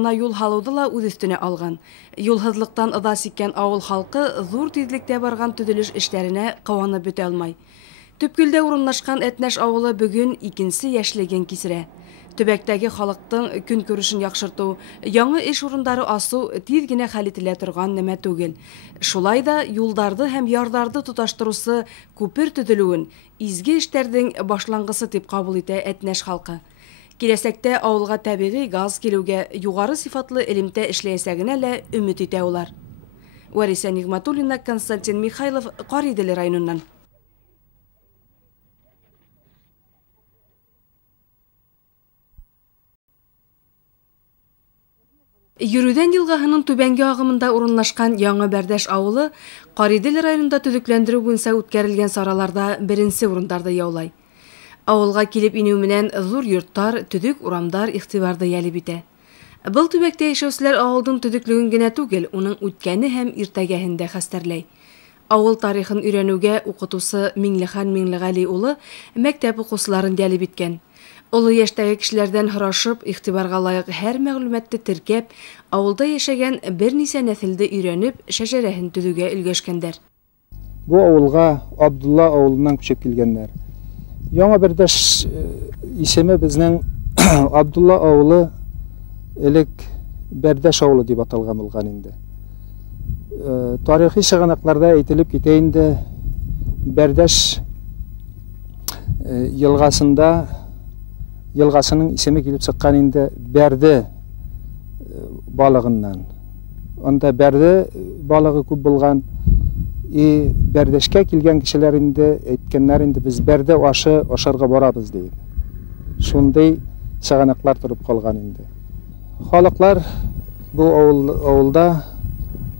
Юл халуды ла үз өстенә алган. Юлһызлыктан ыда сиккән авыл халкы зур тизлектә барган төзелеш эшләренә каванып бетә алмай. Төпкөлдә урынлашкан Әтнәш авылы бүген икенче яшьлеген кисерә. Төбәктәге халыктың көн күрешен яхшырту, яңа эш урындары асу тиз генә хәл ителә торган нәмә түгел. Шулай да юлдарды һәм ярдарды тоташтырусы күпер төзелүен изге эшләрнең башлангысы дип кабул итә Әтнәш халкы. Киләсәктә авылга табигый газ килүгә югары сыйфатлы элемтә эшләячәгенә лә өмет итә улар. Вариса Нигъматуллина, Константин Михайлов, Каридел районыннан. Йөрүдән елгаһының түбәнге агымында урынлашкан Яңа Бәрдәш авылы Каридел районында төзекләндерү буенча үткәрелгән сараларда беренче урындарды яулай. Авылга килеп инеү менән зур йорттар, төзек урамдар игътибарды ялеп итә. Был төбәктә яшәүчеләр авылның төзеклеген генә түгел, уның үткәне һәм иртәгәһен дә хәстәрләй. Авыл тарихын өйрәнүгә укытучы Миңлехан Миңлегали улы мәктәп укучыларын ялеп иткән. Олы яшьтәге кешеләрдән һорашып, игътибарга лаек һәр мәгълүматты теркәп, авылда яшәгән берничә нәселде өйрәнеп, шәҗәрәһен төзүгә өлгәшкәннәр. Бу авылга Абдулла авылыннан күчеп килгәннәр. Яңа Бәрдәш исеме безнең Абдулла авылы элек Бәрдәш авылы дип аталган булган инде. Тарихи чыганакларда әйтелеп китә инде, Бәрдәш елгасының исеме килеп чыккан инде Бәрде балыгыннан. Анда Бәрде балыгы күп булган. Бәрдәшкә килгән кешеләр инде әйткәннәр инде без Бәрдә ашарга барабыз дип. Шундый чыганаклар торып калган инде. Халыклар бу авылда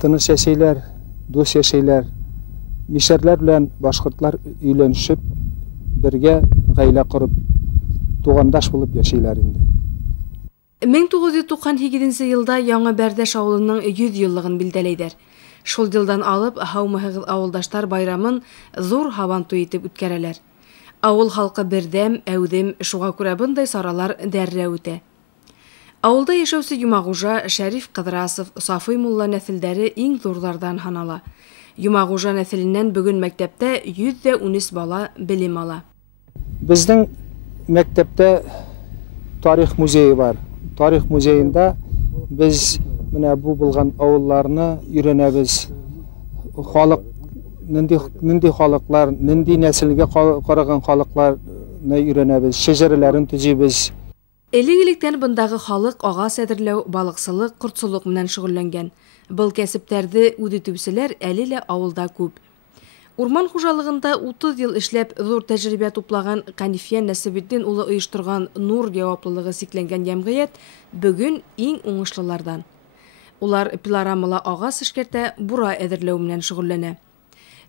тыныч яшәйләр, дус яшәйләр. Мишәрләр белән башкортлар өйләнешеп, бергә гаилә корып, тугандаш булып яшәйләр инде. 1998 елда Яңа Бәрдәш авылының 100 еллыгын билдәләйдер. Шул елдан алып һаумыһыгыз авылдаштар байрамын зур һабанту итеп үткәрәләр. Авыл халкы бердәм, әүдем, шуңа күрә бындай саралар дәррәү үтә. Авылда яшәүче Юмагужа, Шәриф Кыдрасов, Сафый мулла нәселдәре иң зурлардан һанала. Юмагужа нәселеннән бүген мәктәптә 113 бала белем ала. Безнең мәктәптә тарих музее бар. Тарих музеенда без менә бу булган авылларны өйрәнәбез. Халык нинди халыклар, нинди нәселгә караган халыкларны өйрәнәбез, шәҗәрәләрен төзибез. Элек-электән бындагы халык агас әзерләү, балыкчылык, кортсулык белән шөгыльләнгән. Был кәсептәрне үдетүчеләр әле лә авылда күп. Урман хуҗалыгында 30 ел эшләп зур тәҗрибә туплаган Канифия Нәсибетдин улы оештырган Нур җаваплылыгы сикләнгән җәмгыять бүген иң уңышлылардан. Улар пилорамалы агас эшкәртә, бура әзерләү белән шөгыльләнә.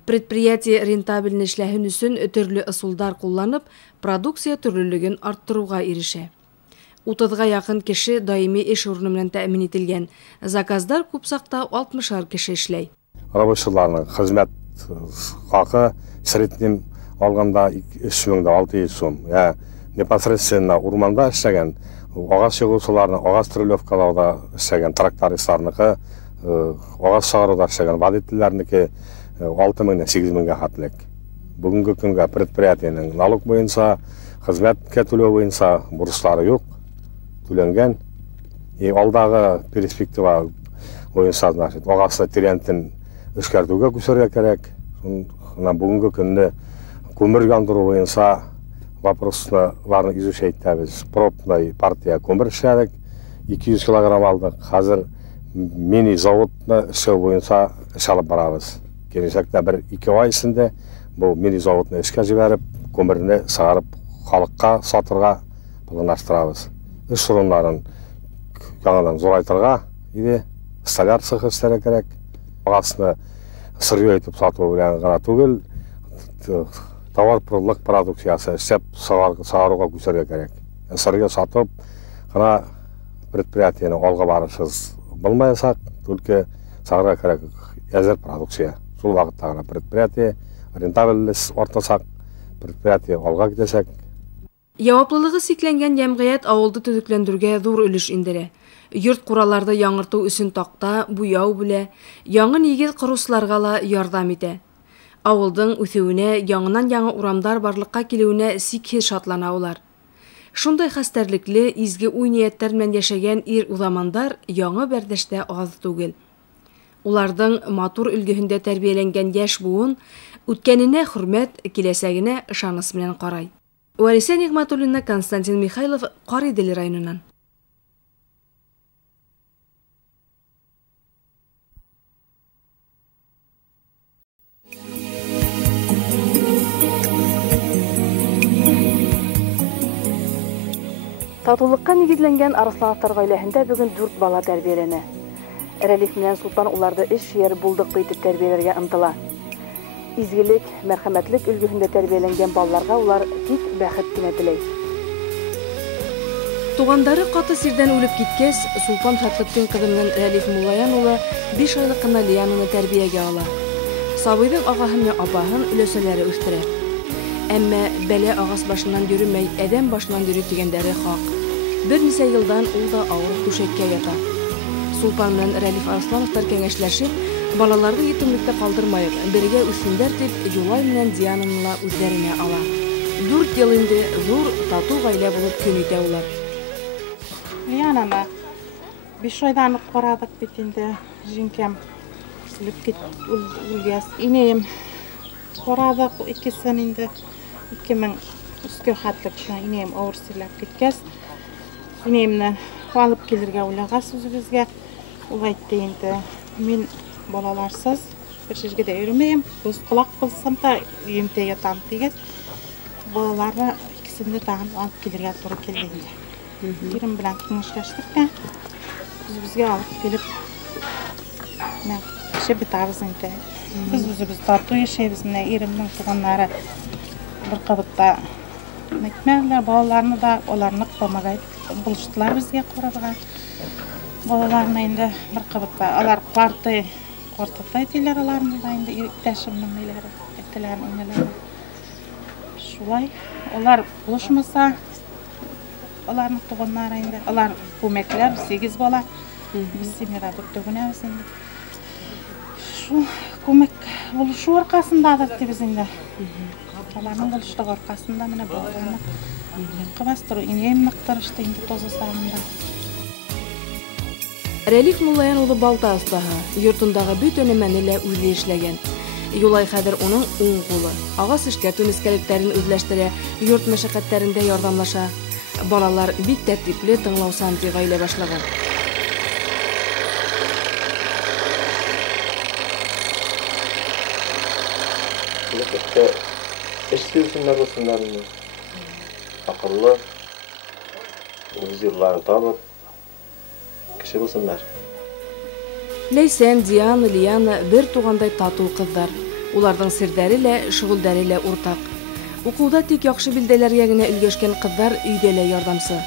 Предприятие рентабельле эшләһен өчен төрле ысулдар кулланып, продукция төрлелеген арттыруга ирешә. 30-га якын кеше даими эш урыны белән тәэмин ителгән. Заказдар күп сакта 60-ар кеше эшләй. Рабочыларның хезмәт хакы среднем алганда 3600 сум. Непосредственно урманда эшләгән, агас чыгучыларның агас трелевкалауда эшләгән трактористларныкы, агас чыгаруда эшләгән водительләрнеке 6000-8000-га хатлык. Бүгенге көнгә предприятиенең налог буенча, хезмәткә түләү буенча бурычлары юк, түләнгән. Алдагы перспектива буенча, значит, агасы трендын эшкәртүгә күчәргә кирәк. Бүгенге көндә күмер яндыру буенча вопросларны изучать итәбез. Пробный партия күмер эшләдек, 200 килограмм алдык. Хәзер мини заводны эшләү буенча эш алып барабыз. Киләчәктә 1-2 ай эчендә бу мини заводны эшкә җибәреп, күмерне сыгарып халыкка сатырга планлаштырабыз. Эш урыннарын яңадан зурайтырга, столяр цехы эшләргә кирәк. Агасны сырье итеп сату белән гына түгел, товар-продукт продукциясы эшләп сыгаруга күчәргә кирәк. Сырье сатып гына предприятиене алга барышыз булмаячак, только сыгарга кирәк әзер продукция. Шул вакытта гына предприятие рентабельлес артачак, предприятие алга китәчәк. Яуаплылыгы сикләнгән җәмгыять авылды төзекләндерүгә зур өлеш индерә. Йорт кураларды яңырту өсін тақта, буяу біле, яңы нигез құрусыларға ла ярдам ите. Авылдың үсеуіне, яңынан яңы урамдар барлыққа келуіне сикхез шатлана олар. Шундай хастерліклі, изге уй ниеттер мен яшеген ир уламандар яңы бәрдәштә аз түгел. Улардың матур үлгіхінде тәрбиеленген яш буын үткәненә хөрмәт, киләсәгенә ышаныс белән карай. Вариса Нигъматуллина, Константин Михайлов, Каридел районыннан. Татулыкка нигезләнгән Арыслановтар гаиләһендә бүген 4 бала тәрбияләнә. Рәлиф менән Султан уларды эш yer булдык итеп тәрбияләргә ынтыла. Изгелек, мәрхәмәтлек үлгеһендә тәрбияләнгән балаларга улар тик бәхет кенә теләй. Тугандары каты сирдән үлеп киткәс, Султан Фәтлетдин кызы белән Рәлиф Муллаян улы 5 айлык кына Лиянаны тәрбиягә ала. Сабыйның агаһы менән апаһын өләсәләре үстерә. Әмма бәлә агас башыннан йөрмәй, әдәм башыннан йөри дигәннәре хак. Bir нисә елдан ул да авыр түшәккә ята. Султан белән Рәлиф Арслановтар кәңәшләшеп, балаларны ятимлектә калдырмаек, бергә үсендәр дип, Юлай белән Диананы үзләренә ала. 4 ел инде зур тату гаилә булып көн итә улар. Лиянаны 5 айдан карадык бит инде, җиңкәм үлеп үлгәс. Инәем карадык икесен инде 2003 хатлык инәем авыр сыйлап киткәс. Инәемне алып килергә уйлагас үзебезгә. Ул әйтте инде, мин балаларсыз бер җиргә дә йөрмәйм, күз кулак булсам да өемдә ятам дигәс. Балаларны икесен дә тагын алып килергә туры килде инде. Ирем белән киңәшләштек тә, үзебезгә алып килеп, яшәп бетабыз инде. Без үзебез тату яшәйбез, менә иремнең туганнары бер кабытта мәктәпләр, балаларны да аларны помогать булыштылар безгә карарга. Балаларны инде бер кабытта, алар картытай диләр аларны да инде иптәшемнең ниләре, әйтәләр инәләр. Шулай, алар булышмаса, аларның туганнары инде, алар күмәкләр 8 бала. Без семьяда дүртөгенәбез инде. Шу күмәк булышу аркасындадыр дибез инде. Аларның булышлыгы аркасында менә балаларны кыбастыру инәем мактырышты инде тозасында. Рәлиф Муллаян улы балта остаһы, йортындагы бөтен нәмәне лә үзе эшләгән. Юлай хәзер уның уң кулы. Агас эшкәртү нескәлекләрен үзләштерә, йорт мәшәкатьләрендә ярдәмлаша. Балалар бик тәртипле, тыңлаусан гаилә башлаган. Эшсезсеңдер болсыңдар, ақыллы, өз йырларын табып, кеше болсыңдар. Ләйсән, Диана, Лияна бер тугандай тату кызлар. Уларның серләре лә, шөгыльләре лә уртак. Укуда тик яхшы билдәләргә генә өлгәшкән кызлар өйдә лә ярдәмчы.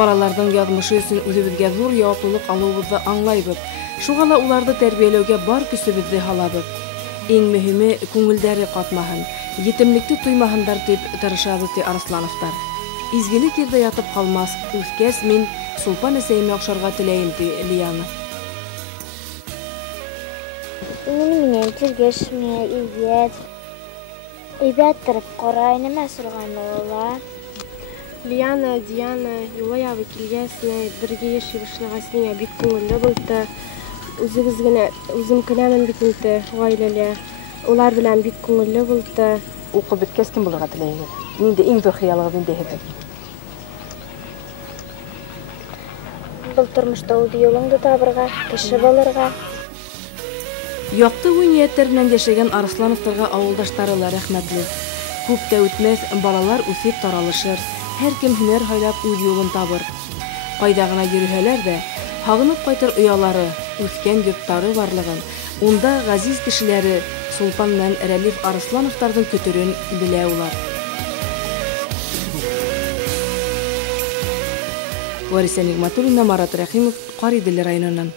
Балаларның язмышы өчен үзебезгә зур яуаплылык алуыбызны аңлайбыз. Шуңа ла уларны тәрбияләүгә бар көсебезне һалабыз. Иң мөһиме күңелдәре катмаһын, етемлекте туймаһындар дип тырышабыз ди Арслановтар. Изгелек ердә ятып калмас, үскәс мин Сулпан әсәйемә охшарга теләйем ди Лияна. Минем тиргәшмә, Әйбәт торып карай, нәмә сорган ала. Лияна, Диана, Юлай абый килгәсенә, бергә яши башлагасына бик күңелле булды. Үзем кенәмен бит инде гаиләле. Улар белән бик күңелле булды. Укып беткәс кем булырга теләйегез? Нинди иң зур хыялыгыз инде һеҙҙең? Был тормышта үз юлыңды табырга, кеше булырга. Якты уй ниәттәр белән яшәгән Арслановтарга авылдаштары ла рәхмәтле. Күп тә үтмәс, балалар үсеп таралышыр, һәркем һөнәр һайлап үз юлын табыр. Кайда гына йөрһәләр дә, һагынып кайтыр оялары, үскән йорттары барлыгын, унда газиз кешеләре Сулпан белән Рәлиф Арслановтарның көтөрен белә улар. Вариса Нигъматуллина, Марат Рәхимов, Каридел районыннан.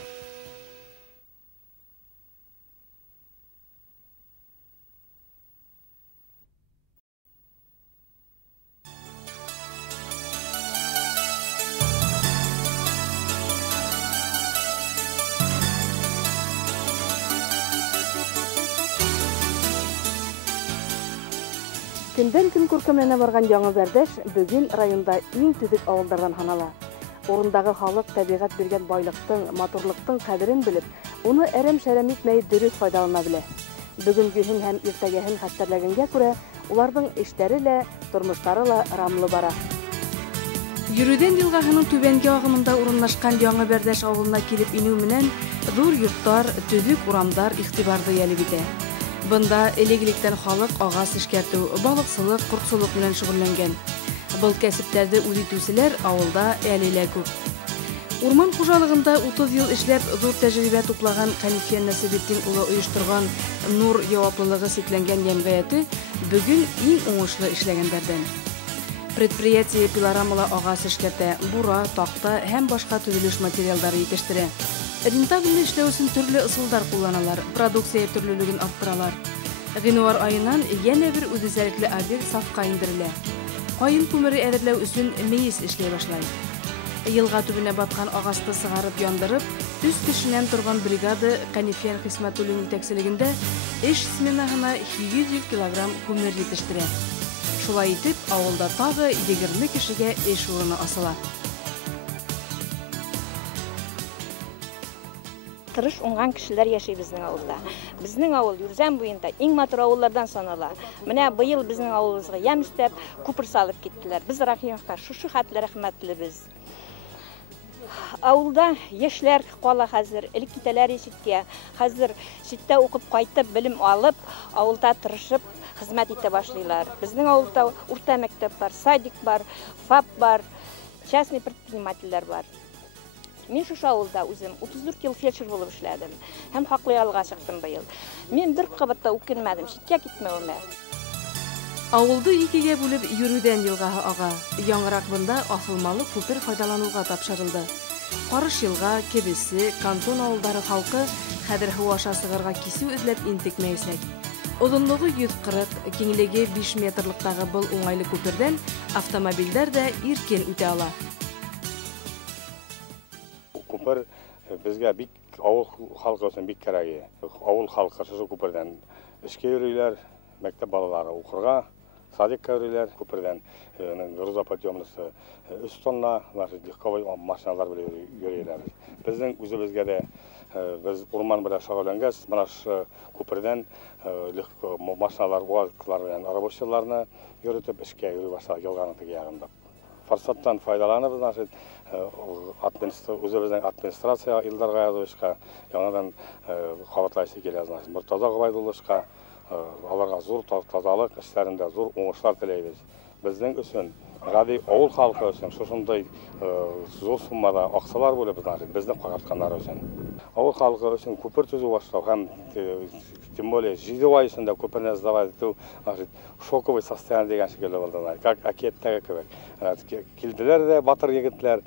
Көндән көн күркәмләнә барган Яңа Бәрдәш бүген районда иң төзек авылдардан һанала. Урындагы халык табигать биргән байлыктың, матурлыктың кадерен белеп, уны әрәм-шәрәм итмәй дөрес файдалана белә. Бүгенгеһен һәм иртәгәһен хәстәрләгәнгә күрә, уларның эшләре лә, тормышлары ла рамлы бара. Йөрүдән елгаһының түбәнге агымында урынлашкан Яңа Бәрдәш авылына килеп инү менән зур йортлар, төзек урамдар игътибарны ялеп итә. Бында элегилектән халык агас эшкәртү, балыкчылык, кортчылык белән шөгыльләнгән. Был кәсептәрне үз итүчеләр авылда әле лә күп. Урман хуҗалыгында 30 ел эшләп зур тәҗрибә туплаган Хәнифия Насибетдин улы оештырган Нур яваплылыгы сикләнгән җәмгыяте бүген иң уңышлы эшләгәннәрдән. Предприятие пилорамалы агас эшкәртә, бура, такта һәм башка төзелеш материалдары итештерә. Рентабельле эшләү өчен төрле ысулдар кулланалар, продукция төрлелеген арттыралар. Гыйнвар айыннан янә бер үзенчәлекле объект сафка индерелә. Кайын күмере әзерләү өчен мейес эшләй башлай. Елга төбенә баткан агасты сыгарып яндырып, үз кешенән торган бригада Хәнифия Хисмәтуллин итәкчелегендә эш сменаһына 200 килограмм күмер җитештерә. Шулай итеп, авылда тагы 20 кешегә эш урыны асыла. Тырыш уңган кешеләр яши безнең авылда. Безнең авыл Юрзан буенда иң матур авыллардан санала. Менә быел безнең авылыбызга ям өстәп күпер салып киттеләр. Без Рахимовка шушы хәтле рәхмәтлебез. Авылда яшьләр кала хәзер, элек китәләр ишеткә. Хәзер читтә укып кайтып, белем алып, авылда тырышып хезмәт итә башлыйлар. Безнең авылда урта мәктәп бар, садик бар, ФАП бар, частный предпринимательләр бар. Мин шушы авылда үзем 34 ел фельдшер булып эшләдем. Һәм хаклы ялга чыктым быел. Мин бер кабатта укымадым, читкә китмәвемә. Авылды икегә бүлеп йөрүдән елгаһы ага. Яңрак бында асылмалы күпер файдалануга тапшырылды. Карыш елга, Кебесе, Кантон авылдары халкы хәзер һава аша сыгарга кисү эзләп интекмәйсәк. Озынлыгы 140, киңлеге 5 метрлыктагы был уңайлы күпердән автомобильләр дә иркен үтә ала. Күпер безгә бик авыл халкы өчен бик кирәк. Авыл халкы шушы күпердән эшкә йөриләр, мәктәп балалары укырга, садикка йөриләр, күпердән грузоподъемныйсы 3 тонна легковой машиналар белән йөриләр. Безнең үзебезгә дә biz урман белән шөгыльләнгәч, менә шу күпердән машиналар, вазлар белән рабочийларны йөртеп эшкә йөри башлады елганың теге ягында. Форсаттан файдаланып, значит, үзебезнең администрация илдарга язышка, яңадан кабатлайсы килә, значит, Муртаза Габайдуллашка, аларга зур тазалык эшләрендә зур уңышлар теләйбез. Безнең өчен, гади авыл халкы өчен шушындай зур суммада акчалар булып, значит, безне кагатканнар өчен. Авыл халкы өчен күпер төзү башлау һәм тем более җидеу ай эчендә күперне сдавать итү, значит, шоковый состояние дигән шикелле булды. Как акеттәге кебек. Килделәр дә батыр егетләр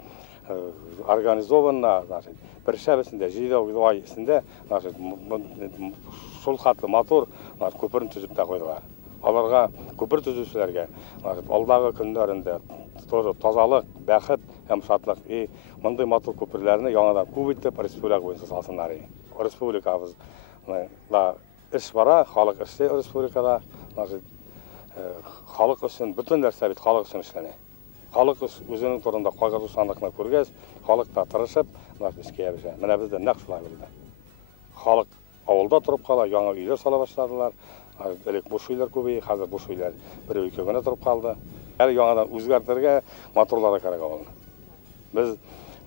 организованно, значит, бер шәбесендә җидеу ай эчендә, значит, шул хатлы матур күперне төзеп тә куйдылар. Аларга күпер төзүчеләргә, значит, алдагы көннәрендә тазалык, бәхет һәм шатлык и мондый матур күперләрне яңадан күп итеп республика буенча салсыннар. Республикабызда эш бара, халык эшләй республикада, значит, халык өчен бөтен нәрсә бит халык өчен эшләнә. Халык үзенең турында кайгырушанлыкны күргәч, халык та тырышып, эшкә ябыша. Менә бездә нәкъ шулай булды. Халык авылда торып кала, яңа өйләр сала башладылар. Элек буш өйләр күбәйә, хәзер буш өйләр бер-ике генә торып калды. Әле яңадан үзгәртергә моторлар кирәк авылны. Без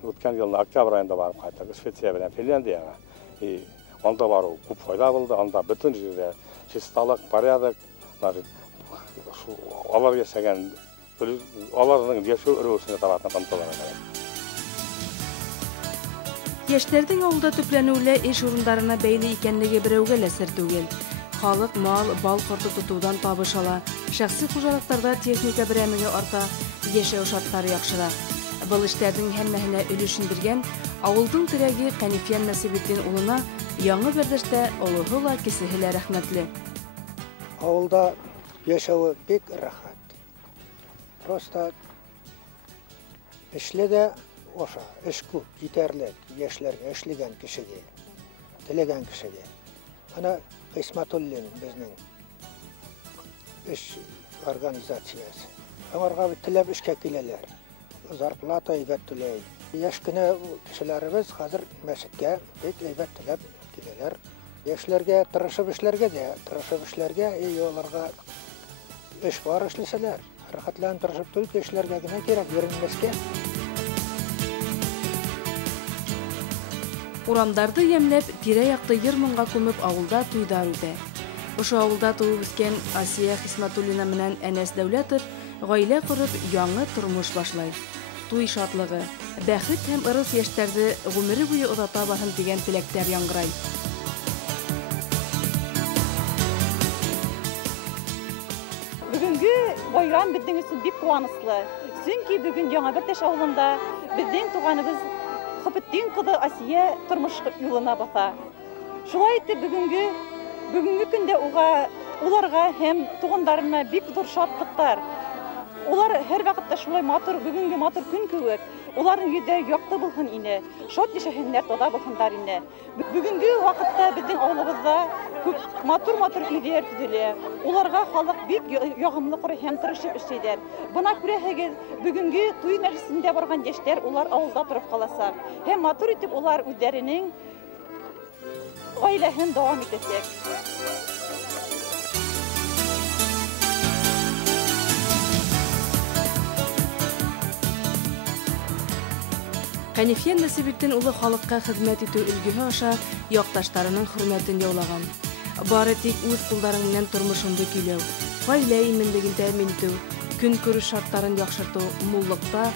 үткән елның октябрь айында барып кайттык Швеция белән Финляндиягә. И анда бару күп файда булды. Анда бөтен җирдә чисталык, порядок, алар яшәгән, аларның яшәү рәвешенә таратып анталар. Яшьләрнең авылда төпләнүле эш урыннарына бәйле икәнлеге берәүгә лә сер түгел. Халык мал, бал корты тотудан табыш ала, шәхси хуҗалыкларда техника берәмеге арта, яшәү шартлары яхшыра. Был эшләрнең һәммәһенә өлеш индергән авылдың терәге Хәнифия Насибетдин улына Яңа Бәрдәштә олыгы ла кесеһе лә рәхмәтле. Авылда яшәү бик рәхәт. Просто эшләдә оша, эш күп, җитәрлек, яшьләргә эшләгән кешегә, теләгән кешегә. Ана Хисмәтуллин безнең эш организациясы. Аларга тилеп эшкә киләләр. Зарплата әйбәт түләй. Яшь кенә кешеләребез хәзер мәчеткә бик әйбәт тилеп киләләр. Яшьләргә тырышып эшләргә, аларга эш бар эшләсәләр. Рәхәтләнеп тырышып түлке эшләргә генә кирәк, йөренмәскә. Урамдарды ямләп, тирә-якты йыр-моңга күмеп авылда туйдар үтә. Ошо авылда туып үскән Асия Хисматуллина менән Әнәс Дәүләтов гаилә корып, яңа тормыш башлай. Туй шатлыгы, бәхет һәм ырыс яшьтәрде гомере буе озата барсын дигән теләктәр яңгырай. Бүгенге байрам безнең өчен бик куанычлы. Чөнки бүген яңа Бертеш авылында безнең туганыбыз Хөбетдин кызы Асия тормыш юлына баса. Шулай итеп бүгенге көндә уларга һәм тугандарына бик зур шатлыктар. Улар һәр вакытта шулай бүгенге матур көн кебек, уларның йөзе якты булсын ине, шат яшәһеннәр, тода булсыннар ине. Бүгенге вакытта безнең авылыбызда күп матур өйләр төзелә. Уларга халык бик ягымлы куры һәм тырышып эшләйләр. Буна күрәһегез, бүгенге туй мәҗлесендә барган яшьләр улар авылда торып каласак, һәм матур итеп улар үзләренең гаиләһен дәвам итәсәк. Хәнифия Насибетдин улы халыкка хезмәт итү өлгеһе аша якташтарының хөрмәтен яулаган. Бары тик үз куллары белән тормышын көйләү, гаилә иминлеген тәэмин итү, көн күреш шартларын яхшырту, муллыкта